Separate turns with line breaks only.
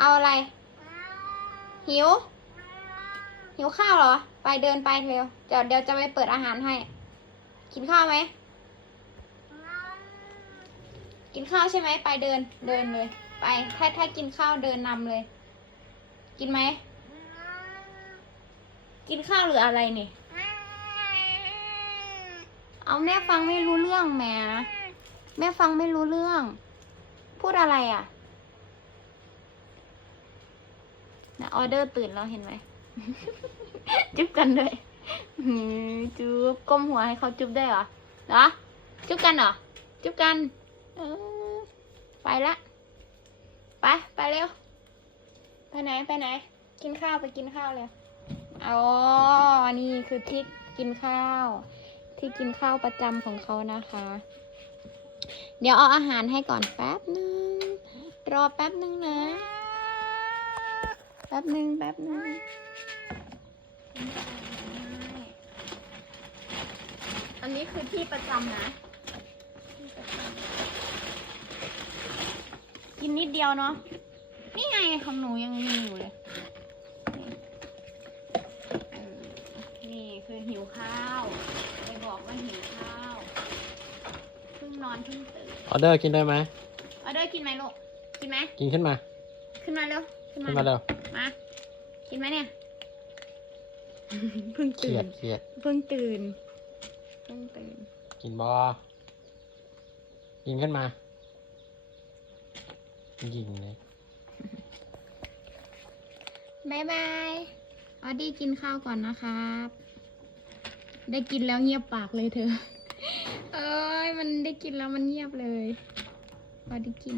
เอาอะไร หิว หิวข้าวเหรอ ไปเดินไปเร็วเดี๋ยวเดี๋ยวจะไปเปิดอาหารให้ กินข้าวไหม กินข้าวใช่ไหม ไปเดิน เดินเลย ไป ถ้าถ้ากินข้าวเดินนำเลย กินไหม กินข้าวหรืออะไรนี่ เอาแม่ฟังไม่รู้เรื่องแหมแม่ฟังไม่รู้เรื่อง พูดอะไรอะ นะออเดอร์ตื่นแล้วเห็นไหม จุ๊บกันด้วยจุ๊บก้มหัวให้เขาจุ๊บได้เหรอเหรอ จุ๊บกันเหรอ จุ๊บกันออไปละ ไป ไปเร็ว ไปไหน ไปไหน กินข้าวไปกินข้าวเลยอ๋อ นี่คือที่กินข้าว ที่กินข้าวประจำของเขานะคะ เดี๋ยวเอาอาหารให้ก่อนแป๊บนึง รอแป๊บนึงนะ แป๊บนึงแป๊บนึงอันนี้คือที่ประจำนะที่ประจำกินนิดเดียวเนาะ นี่ไงของหนูยังมีอยู่เลยนี่เออนี่คือหิวข้าวไปบอกว่าหิวข้าวเพิ่งนอนเพิ่งตื่น
ออเดอร์กินได้ไหม
ออเดอร์กินไหมลูก กินไหม
กินขึ้นมา
ขึ้นมาเร็ว ขึ้น
ขึ้น
มา
มาเร็ว
มากินไหมเนี่ย เพิ่ง
เครี
ตื่
ย
น
ดเครียด
เพิ่งตื่น เพิ่งตื่น
กินบอกินขึ้นมา ยิงเลย
บายบายออดี้กินข้าวก่อนนะครับ ได้กินแล้วเงียบปากเลยเธอ เอ้ย มันได้กินแล้วมันเงียบเลย ออดี้กิน